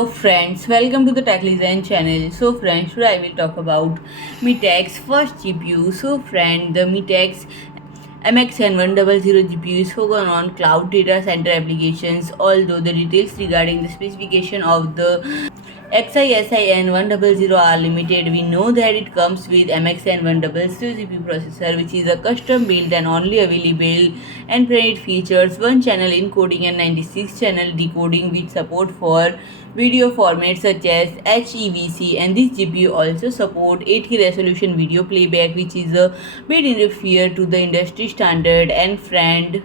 Hello friends, welcome to the Tech Design channel. So friends, today I will talk about Metax first GPU. So friend, the Metax MXN100 GPU is focused on cloud data center applications, although the details regarding the specification of the Xisi N100 are limited. We know that it comes with MXN100 GPU processor, which is a custom built and only available, and it features one channel encoding and 96 channel decoding with support for video formats such as HEVC, and this GPU also support 8K resolution video playback, which is a bit inferior to the industry standard. And friend,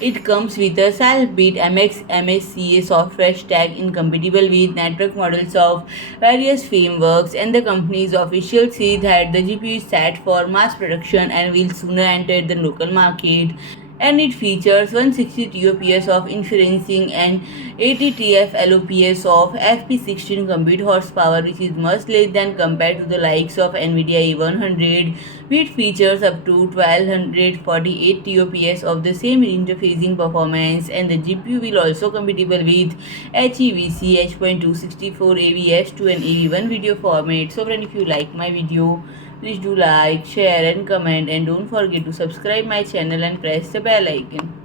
it comes with a self-built MXMACA software stack incompatible with network models of various frameworks, and the company's official says that the GPU is set for mass production and will sooner enter the local market. And it features 160 TOPS of inferencing and 80 TFLOPs of FP16 compute horsepower, which is much less than compared to the likes of NVIDIA A100, which features up to 1248 TOPS of the same interfacing performance. And the GPU will also compatible with HEVC, H.264, AVS2 and AV1 video format. So friend, if you like my video, please do like, share and comment, and don't forget to subscribe my channel and press the bell icon.